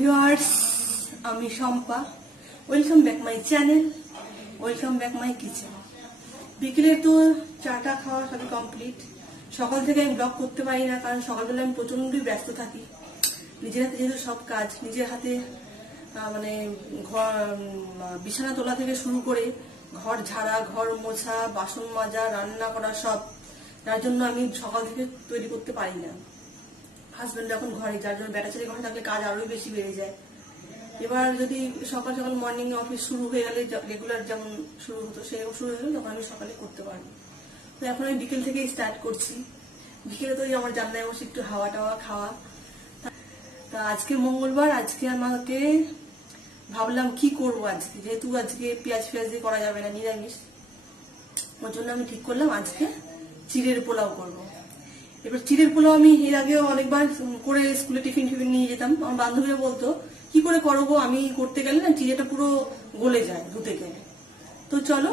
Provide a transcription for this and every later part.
Viewers, আমি Shampa. Welcome back my channel, welcome back my kitchen. বিকেলে তো চাটা খাওয়া সবই কমপ্লিট। সকাল থেকে আমি ব্লগ করতে পারি না, কারণ সকালবেলা আমি প্রচন্ডই ব্যস্ত থাকি। নিজের হাতে যেহেতু সব কাজ নিজের হাতে, মানে ঘর বিছানা তোলা থেকে শুরু করে ঘর ঝাড়া, ঘর মোছা, বাসন মাজা, রান্না করা সব, তার জন্য আমি সকাল থেকে তৈরি করতে পারি না। হাজবেন্ড এখন ঘরে, যার জন্য বেটা ছেলে ঘরে থাকলে কাজ আরোই বেশি বেড়ে যায়। এবার যদি সকাল সকাল মর্নিং অফিস শুরু হয়ে গেলে, রেগুলার যেমন শুরু হতো সেরকম শুরু হয়ে গেলে, তখন আমি সকালে করতে পারবো। তো এখন আমি বিকেল থেকেই স্টার্ট করছি। বিকেলে তো আমার জানলায় বসে একটু হাওয়া টাওয়া খাওয়া। তা আজকে মঙ্গলবার, আজকে আমাকে ভাবলাম কি করবো আজকে, যেহেতু আজকে পেঁয়াজ দিয়ে করা যাবে না, নিরামিষ। ওর জন্য আমি ঠিক করলাম আজকে চিড়ের পোলাও করবো। এবার চিড়ের পোলাও আমি এর আগেও অনেকবার করে স্কুলে টিফিন নিয়ে যেতাম। আমার বান্ধবীরা বলতো কি করে করবো, আমি করতে গেলে না চিড়েটা পুরো গলে যায় ধুতে গেলে। তো চলো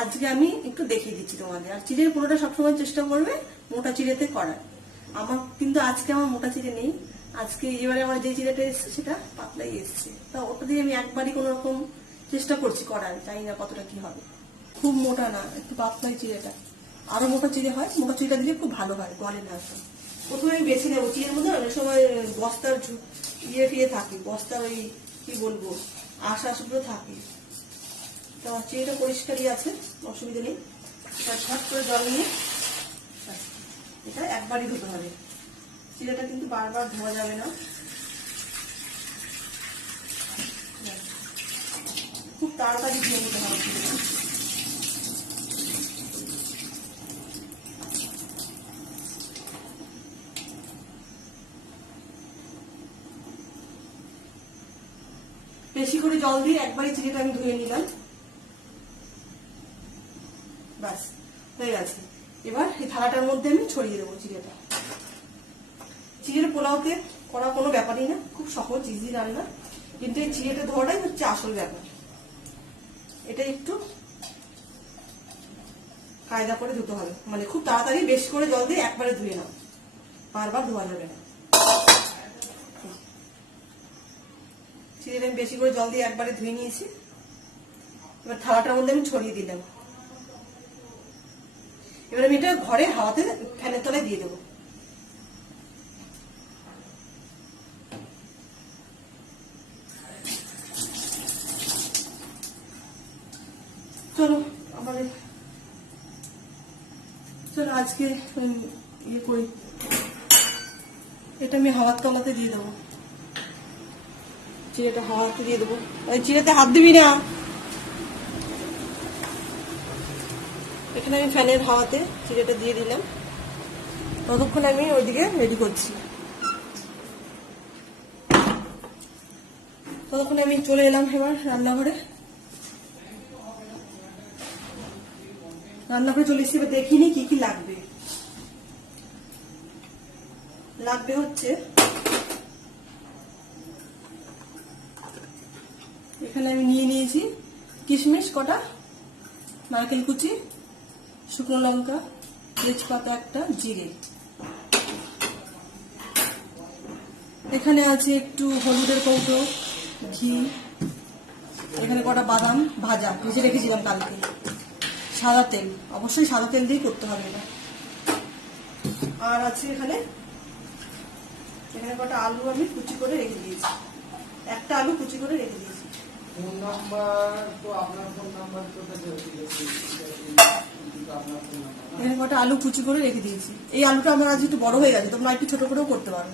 আজকে আমি একটু দেখিয়ে দিচ্ছি তোমাদের। আর চিড়ের পোলাওটা সবসময় চেষ্টা করবে মোটা চিড়েতে করার। আমার কিন্তু আজকে আমার মোটা চিড়ে নেই। আজকে এবারে আমার যে চিড়েটা এসছে সেটা পাতলাই এসছে। তা ওটা দিয়ে আমি একবারই কোন রকম চেষ্টা করছি করার, জানি না কতটা কি হবে। খুব মোটা না, একটু পাতলাই চিড়েটা। আরো মোটা চিড়ে হয়, মোটা চিড়েটা দিলে খুব ভালো হয়, গলে না। প্রথমে আমি বেছে নেবো। চিড়ের মধ্যে অনেক সময় বস্তার ফিরে থাকে, বস্তার ওই কি বলবো আশগুলো থাকে। তো চিড়েটা পরিষ্কারই আছে, অসুবিধা নেই। ছট করে জল নিয়ে এটা একবারই ধুতে হবে। চিড়েটা কিন্তু বারবার ধোয়া যাবে না, খুব তাড়াতাড়ি ধুয়ে নিতে হবে চিড়েটা। বেশি করে জল দিয়ে একবারই চিড়েটা আমি ধুয়ে নিলাম, ব্যাস হয়ে গেছে। এবার এই থালাটার মধ্যে আমি ছড়িয়ে দেবো চিড়েটা। চিড়ের পোলাওতে করা কোনো ব্যাপারই না, খুব সহজ ইজি রান্না, কিন্তু এই চিড়েটা ধোয়াটাই হচ্ছে আসল ব্যাপার। এটা একটু কায়দা করে ধুতে হবে, মানে খুব তাড়াতাড়ি বেশি করে জল দিয়ে একবারে ধুয়ে নাও, বারবার ধোয়া যাবে না। চিড়েটা আমি বেশি করে জল দিয়ে একবারে ধুয়ে নিয়েছি। এবার থালাটার মধ্যে আমি ছড়িয়ে দিলাম। এবার আমি এটা ঘরে হাওয়াতে ফ্যানের তলায় দিয়ে দেবো। চলো চলো আজকে ইয়ে করি, এটা আমি হাওয়ার তলাতে দিয়ে দেবো। চিড়েটা হাওয়াতে দিয়ে দেবো। চিড়েতে হাত দিবি না। এখানে আমি ফ্যানের হাওয়াতে চিড়েটা দিয়ে দিলাম। ততক্ষণ আমি ওইদিকে রেডি করছি। ততক্ষণ আমি চলে এলাম এবার রান্নাঘরে চলে এসেছি। এবার দেখিনি কি কি লাগবে। লাগবে হচ্ছে এখানে আমি নিয়ে নিয়েছি কিশমিশ কটা, নারকেল কুচি, শুকনো লঙ্কা, তেজপাতা একটা, জিরে। এখানে আছে একটু হলুদের কৌটো, ঘি, এখানে কটা বাদাম ভাজা ভেজে রেখেছিলাম কালকে, সাদা তেল, অবশ্যই সাদা তেল দিয়ে করতে হবে এটা। আর আছে এখানে কটা আলু আমি কুচি করে রেখে দিয়েছি, একটা আলু কুচি করে রেখে দিয়েছি। এখানে কটা আলু কুচি করে রেখে দিয়েছি। এই আলুটা আমার আজ একটু বড় হয়ে গেছে, তোমরা একটু ছোট করেও করতে পারো।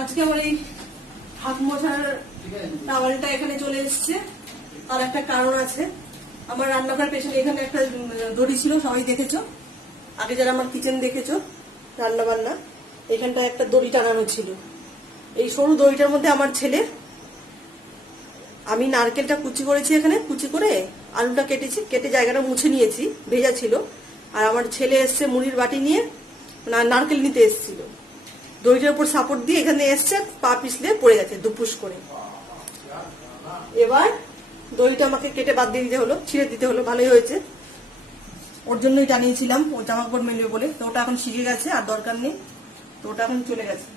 আজকে আমার এই হাত মোছার টাওয়ালটা এখানে চলে এসছে, তার একটা কারণ আছে। আমার রান্নাঘরের পেছনে এখানে একটা দড়ি ছিল, সবাই দেখেছো, আগে যারা আমার কিচেন দেখেছো রান্না বান্না, এখানটা একটা দড়ি টানানো ছিল। এই সরু দড়িটার মধ্যে আমার ছেলে, আমি নারকেলটা কুচি করেছি, এখানে কুচি করে আলুটা কেটেছি, কেটে জায়গাটা মুছে নিয়েছি, ভেজা ছিল। আর আমার ছেলে এসছে মুড়ির বাটি নিয়ে, নারকেল নিতে এসেছিল, দড়িটার উপর সাপোর্ট দিয়ে এখানে এসছে, পা পিছলে পড়ে গেছে দুপুস করে। এবার দইটা আমাকে কেটে বাদ দিয়ে দিতে হলো, ছিঁড়ে দিতে হলো, ভালোই হয়েছে। ওর জন্যই টানিয়েছিলাম, ও জামা কাপড় মেলবে বলে। তো ওটা এখন শিখে গেছে, আর দরকার নেই, তো ওটা এখন চলে গেছে।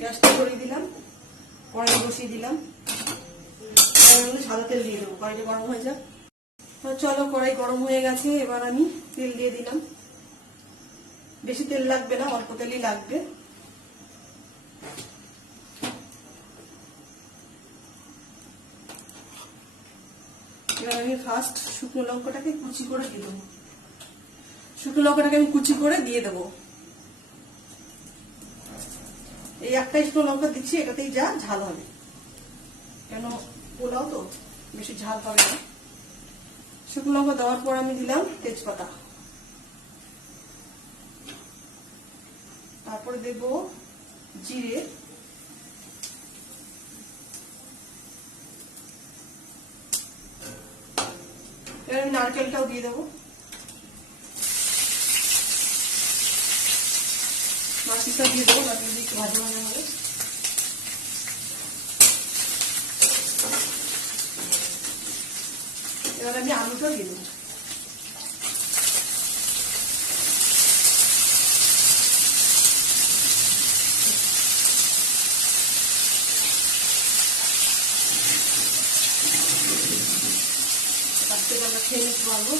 গ্যাসটা করে দিলাম, কড়াই বসিয়ে দিলাম, সাদা তেল দিয়ে দেবো, কড়াইটা গরম হয়ে যাক। চলো, কড়াই গরম হয়ে গেছে, এবার আমি তেল দিয়ে দিলাম। বেশি তেল লাগবে না, অল্প তেলই লাগবে। এবার আমি ফার্স্ট শুকনো লঙ্কাটাকে কুচি করে দিয়ে দেবো। শুকনো লঙ্কাটাকে আমি কুচি করে দিয়ে দেবো। এই একটাই শুকনো লঙ্কা দিচ্ছি, এটাতেই যা ঝাল হবে, কেন পোলাও তো বেশি ঝাল হবে না। শুকনো লঙ্কা দেওয়ার পর আমি দিলাম তেজপাতা, তারপরে দেব জিরে, এবার আমি নারকেলটাও দিয়ে দেবো। নারকেলটা দিয়ে দেবো, নারকেল দিয়ে ভাজা ভাজা হবে। এবার আমি আলুটা দিয়ে দেবো। তার থেকে আমরা খেয়ে নিতে পারবো।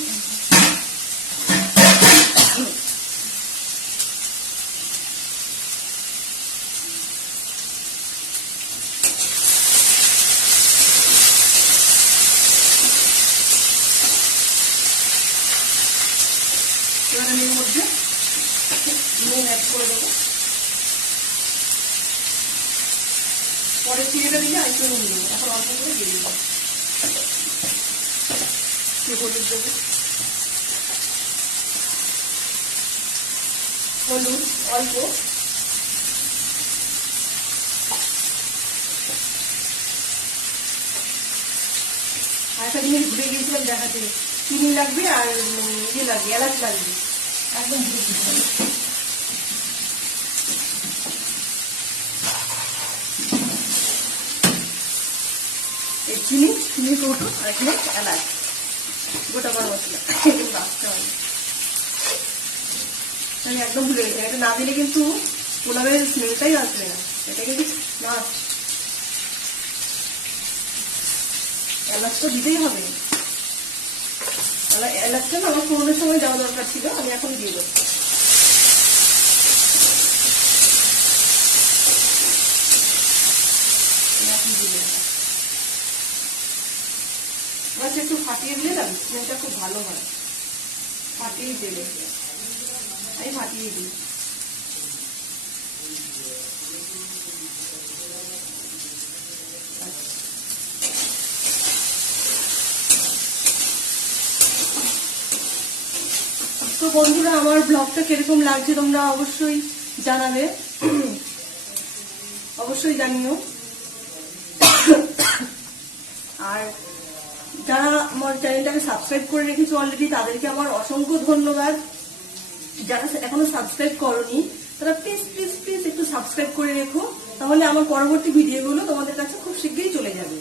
এবার আমি এর মধ্যে নুন অ্যাড করে দেবো। পরে চিড়েটা দিলে আরেকটু নুন দেবো, এখন অল্প করে দিয়ে দেবো। হলুদ দেবো, হলুদ অল্প, আরেকটা জিনিস ভুলে গিয়েছিলাম দেখাতে, চিনি লাগবে আর ইয়ে লাগবে, এলাচ লাগবে, একদম ভুলে গিয়েছিলাম। এই চিনি কৌটো আর এখানে এলাচ, গোটা গরম মশলা, এগুলো রাখতে হবে। আমি একদম ভুলে গেছি, এটা না দিলে কিন্তু পোলাওয়ের স্মেলটাই আসবে না, এটা কিন্তু না, এলাচটা দিতেই হবে। এলাচটা না আমার পুরোনোর সময় দেওয়া দরকার ছিল, আমি এখন দিয়ে দেবো। এখন দিয়ে দেবো, বাস একটু ফাটিয়ে দিলে না স্মেলটা খুব ভালো হয়। ফাটিয়ে দেবে, আমি ফাটিয়ে দিই। তো বন্ধুরা, আমার ব্লগটা কিরকম লাগছে তোমরা অবশ্যই জানাবে, অবশ্যই জানিও। আর যারা আমার চ্যানেলটাকে সাবস্ক্রাইব করে রেখেছো অলরেডি, তাদেরকে আমার অসংখ্য ধন্যবাদ। যারা এখনো সাবস্ক্রাইব করোনি, তারা প্লিজ প্লিজ প্লিজ একটু সাবস্ক্রাইব করে রেখো, তাহলে আমার পরবর্তী ভিডিওগুলো তোমাদের কাছে খুব শীঘ্রই চলে যাবে।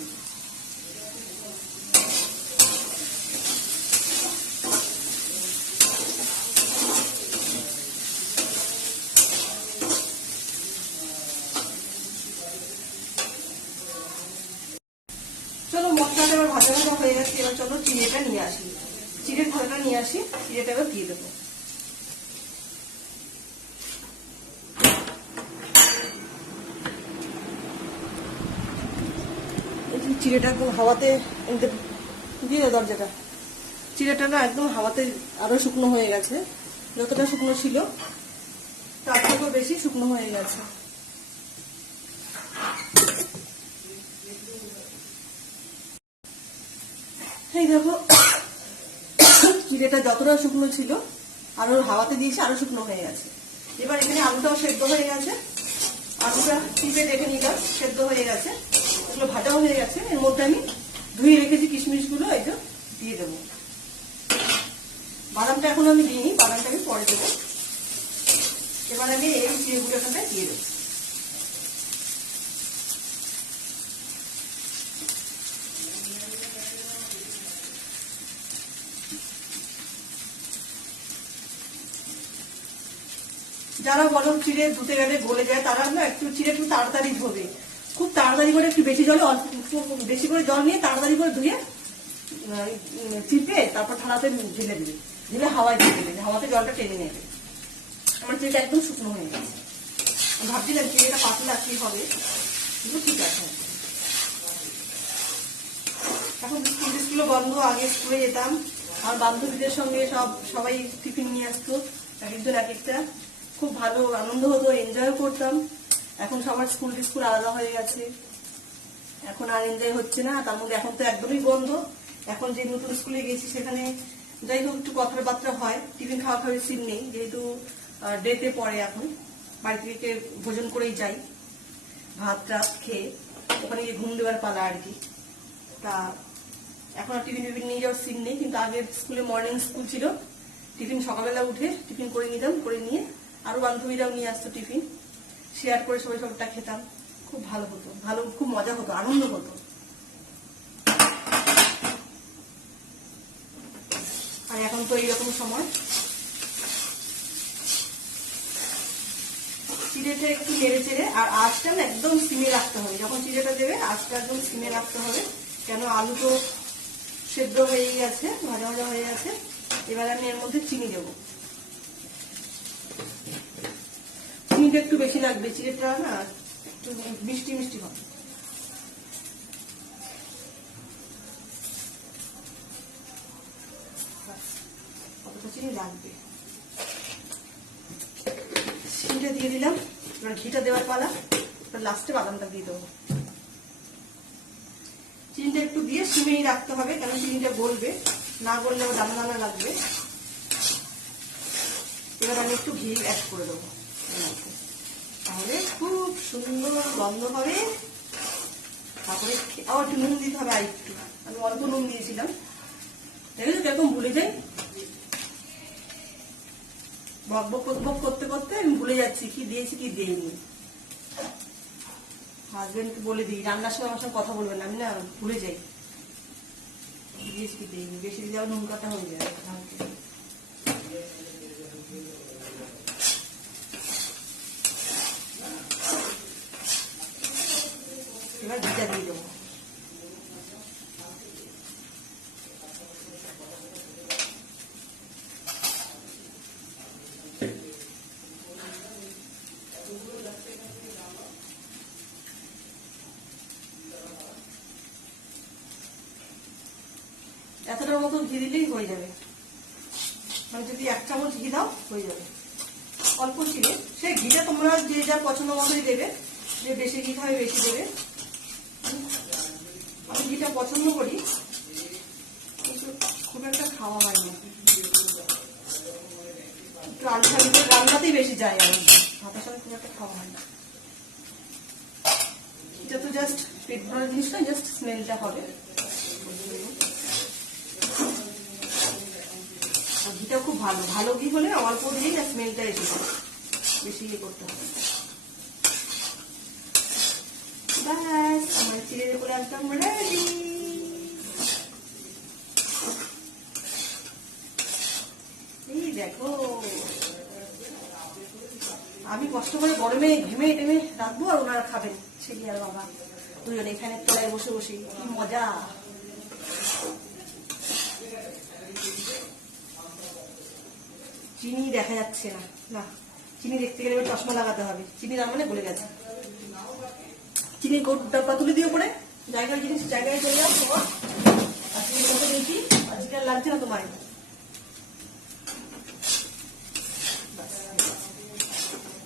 চলো, মশলাটা এবার ভাজা ভাজা হয়ে গেছে, এবার চলো চিড়েটা নিয়ে আসি, চিড়ের ভাজাটা নিয়ে আসি, চিড়েটা এবার দিয়ে দেবো। চিড়েটা একদম হাওয়াতে দিয়ে দাও দরজাটা। চিড়েটা না একদম হাওয়াতে আরো শুকনো হয়ে গেছে, যতটা শুকনো ছিল তার থেকেও বেশি শুকনো হয়ে গেছে। এই দেখো, চিড়েটা যতটা শুকনো ছিল আরো হাওয়াতে দিয়েছে, আরো শুকনো হয়ে গেছে। এবার এখানে আলুটাও সেদ্ধ হয়ে গেছে, আলুটা টিপে দেখে নিলাম সেদ্ধ হয়ে গেছে, এগুলো ভাজাও হয়ে গেছে। এর মধ্যে আমি ধুয়ে রেখেছি কিশমিশ গুলো, এই যে দিয়ে দেবো। বাদামটা এখন আমি দিইনি, বাদামটা আমি পরে দেবো। এবার আমি এই চিড়েগুলো এখানটায় দিয়ে দেবো। যারা বলো চিড়ে ধুতে গেলে গলে যায়, তারা না একটু চিড়ে একটু তাড়াতাড়ি ধোবে, খুব তাড়াতাড়ি করে একটু বেশি জলে অল্প বেশি করে জল নিয়ে তাড়াতাড়ি করে ধুয়ে চিপে তারপর থালাতে ঢেলে দিবে, ঢেলে হাওয়ায় দিয়ে দেবে, হাওয়াতে জলটা টেনে নেবে। আমার চিড়েটা একদম শুকনো হয়ে গেছে। ভাবছিলাম চিড়েটা পাতলা কি হবে, কিন্তু ঠিক আছে। এখন স্কুলে বন্ধ, আগে স্কুলে যেতাম, আর বান্ধবীদের সঙ্গে সবাই টিফিন নিয়ে আসতো, এক একজন এক একটা, খুব ভালো আনন্দ হতো, এনজয় করতাম। এখন সবার স্কুল আলাদা হয়ে গেছে, এখন আর এনজয় হচ্ছে না। তার মধ্যে এখন তো একদমই বন্ধ। এখন যে নতুন স্কুলে গেছি সেখানে যাই হোক একটু কথাবার্তা হয়, টিফিন খাওয়া খাওয়ার সিন নেই, যেহেতু ডেতে পড়ে। এখন বাড়ি থেকে ভোজন করেই যাই, ভাত টাত খেয়ে ওখানে গিয়ে ঘুম দেওয়ার পালা আর কি। তা এখন আর টিফিন নিয়ে যাওয়ার সিন নেই, কিন্তু আগের স্কুলে মর্নিং স্কুল ছিল, টিফিন সকালবেলা উঠে টিফিন করে নিতাম, করে নিয়ে আরো বান্ধবীরাও নিয়ে আসতো টিফিন, শেয়ার করে সবাই সবটা খেতাম। খুব ভালো হতো, খুব মজা হতো, আনন্দ হতো। আর এখন তো এইরকম সময়, চিড়েটা একটু নেড়ে চেড়ে, আর আঁচটা না একদম সিমে রাখতে হবে। যখন চিড়েটা দেবে আঁচটা একদম সিমে রাখতে হবে, কেন আলু তো সেদ্ধ হয়েই গেছে, ভাজা ভাজা হয়ে গেছে। এবার আমি এর মধ্যে চিনি দেবো, চিনিটা একটু বেশি লাগবে, চিড়েটা না একটু মিষ্টি মিষ্টি হবে। কতটা চিনি লাগবে, চিনিটা দিয়ে দিলাম। এবার ঘিটা দেওয়ার পালা, লাস্টে বাদামটা দিয়ে দেবো। চিনিটা একটু দিয়ে সিমেই রাখতে হবে, কেন চিনিটা গলবে, না গললে দানা দানা লাগবে। এবার আমি একটু ঘি অ্যাড করে দেবো, তাহলে খুব সুন্দর গন্ধ হবে। তারপরে আবার একটু নুন দিতে হবে, আর একটু আমি অল্প নুন দিয়েছিলাম, দেখেছো কিরকম ভুলে যাই, বক বক করতে করতে আমি ভুলে যাচ্ছি কি দিয়েছি কি দিইনি। হাজবেন্ডকে বলে দিই রান্নার সময় আমার সঙ্গে কথা বলবেন না, আমি না ভুলে যাই দিয়েছি কি দিইনি, বেশি দিলে নুন কাটা হয়ে যায়। এবার ঘিটা দিয়ে দেবো, এতটার মতো ঘি দিলেই হয়ে যাবে। মানে যদি 1 চামচ ঘি দাও হয়ে যাবে, অল্প চিড়ে। সেই ঘিটা তোমরা যে যার পছন্দ মতোই দেবে, যে বেশি ঘি খাবে বেশি দেবে। আমি ঘিটা পছন্দ করি, কিন্তু খুব একটা খাওয়া হয় না, একটু আলু সালু করে রান্নাতেই বেশি যায়, আমার ভাতের সাথে খুব একটা খাওয়া হয় না। এটা তো জাস্ট পেট ভরার জিনিস না, জাস্ট স্মেলটা হবে। ঘিটা খুব ভালো, ভালো ঘি হলে অল্প দিলেই না স্মেলটা এসে যায়, বেশি ইয়ে করতে হবে। ব্যাস আমার চিড়ে করে একদম রেডি। এই দেখো, আমি কষ্ট করে গরমে ঘেমে টেমে রাখবো, আর ওনারা খাবেন, ছেলে আর বাবা দুজন এখানে তলায় বসে বসে, কি মজা। চিনি দেখা যাচ্ছে না, না চিনি দেখতে গেলে চশমা লাগাতে হবে, চিনি তার মানে গলে গেছে। চিনি ডাব্বা তুলে দিয়ে পরে জায়গায় জিনিস জায়গায় চলে যাও তোমার। আর চিনি কত দিয়েছি, আজকে আর লাগছে না তোমার।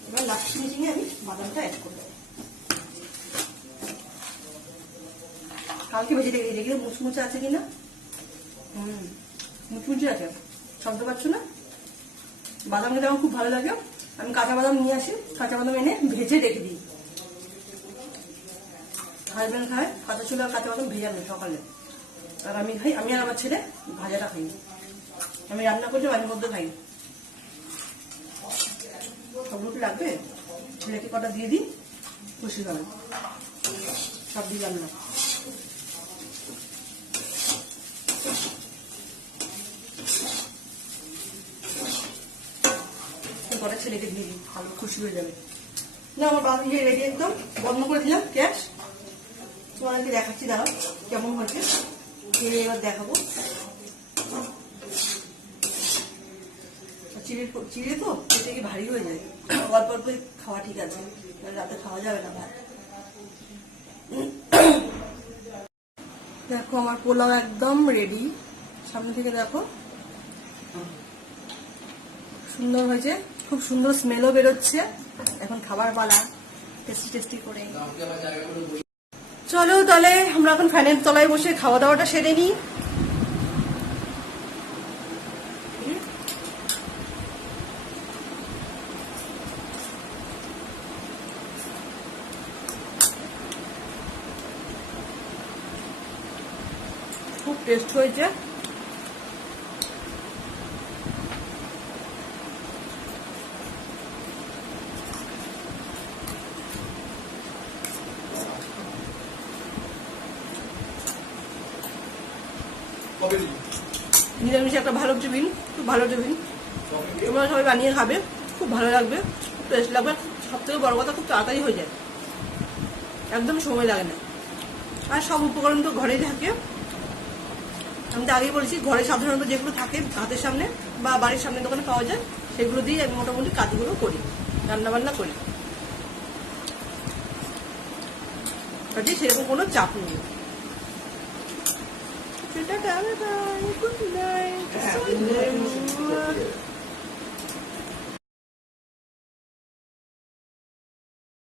এবার লাস্ট ফিনিশিংয়ে আমি বাদামটা অ্যাড করে দেবো। কালকে ভেজে রেখে দেখলে মুচমুচে আছে কিনা। মুচমুচে আছে, শব্দ পাচ্ছ না? বাদাম খেতে আমার খুব ভালো লাগে, আমি কাঁচা বাদাম নিয়ে আসি, কাঁচা বাদাম এনে ভেজে রেখে দিই। হাজবেন্ড খায় কাঁচা ছোলা, কাঁচা বাদাম ভেজানো সকালে, আর আমি খাই, আমি আর আমার ছেলে ভাজাটা খাই। আমি রান্না করলে মাঝে মধ্যে খাই। সবগুলো লাগবে, ছেলেকে কটা দিয়ে দিই, খুশি হবে। সব দিলাম না, কটা ছেলেকে দিয়ে দিই, ভালো খুশি হয়ে যাবে। না আমার বাবু ইয়ে রেডি, একদম বন্ধ করে দিলাম গ্যাস। তোমাদেরকে দেখাচ্ছি, দাঁড়াও কেমন হচ্ছে, খেয়ে এবার দেখাবো। চিড়ে তো পেটে কি ভারী হয়ে যায়, অল্প অল্প খাওয়া ঠিক আছে, রাতে খাওয়া যাবে না ভাত। দেখো আমার পোলাও একদম রেডি, সামনে থেকে দেখো সুন্দর হয়েছে, খুব সুন্দর স্মেলও বেরোচ্ছে। এখন খাবার পালা, টেস্টি টেস্টি করে। চলো তাহলে আমরা এখন ফ্যানের তলায় বসে খাওয়া দাওয়াটা সেরে নিই। খুব টেস্ট হয়েছে। নিরামিষ একটা ভালো টিফিন, খুব ভালো টিফিন। তোমরা সবাই বানিয়ে খাবে, খুব ভালো লাগবে, খুব টেস্ট লাগবে। সব থেকে বড় কথা, খুব তাড়াতাড়ি হয়ে যায়, একদম সময় লাগে না। আর সব উপকরণ তো ঘরেই থাকে। আমি তো আগেই বলেছি, ঘরে সাধারণত যেগুলো থাকে হাতের সামনে বা বাড়ির সামনে দোকানে পাওয়া যায়, সেগুলো দিয়ে আমি মোটামুটি কাজগুলো করি, রান্নাবান্না করি, কাজে সেরকম কোনো চাপ নেই। Good night.